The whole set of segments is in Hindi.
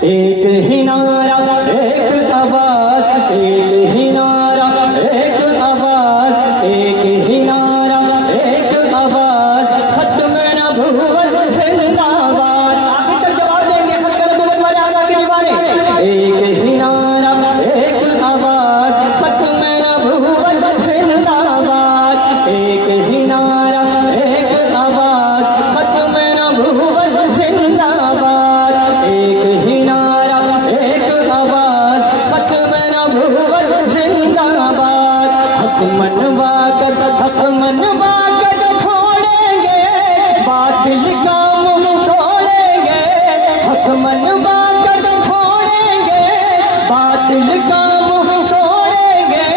एक ही नारा एक आवाज, एक ही नारा एक आवाज, एक ही नारा एक आवाज, खत्म नबूवत जिंदाबाद। आखिर तक जवाब देंगे, खत्म नबूवत वाले आगा के दीवाने। एक ही नारा एक आवाज, खत्म नबूवत जिंदाबाद। एक ही नारा एक आवाज, खत्म नबूवत जिंदाबाद। एक ही नारा एक आवाज, खत्म नबूवत जिंदाबाद। हक मनवा कर छोड़ेंगे, बातिल का मुंह तोड़ेंगे। हक मनवा कर छोड़ेंगे, बातिल का मुंह तोड़ेंगे।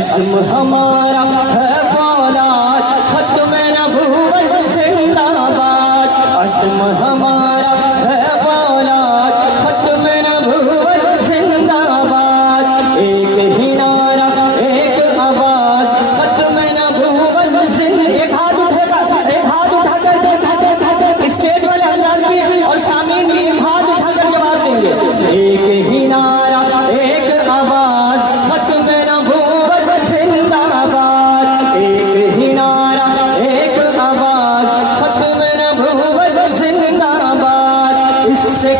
अज़्म हमारा है फौलाद, खत्म नबूवत जिंदाबाद। अज़्म हमारा है फौलाद, खत्म नबूवत जिंदाबाद। एक ही नारा एक आवाज, खत्म नबूवत जिंदाबाद। एक हाथ उठेगा, एक हाथ उठाकर स्टेज वाले हज़रात भी और सामीन भी एक हाथ उठाकर जवाब देंगे। एक ही नारा एक आवाज, खत्म नबूवत जिंदाबाद। एक ही नारा एक आवाज, खत्म नबूवत जिंदाबाद। इससे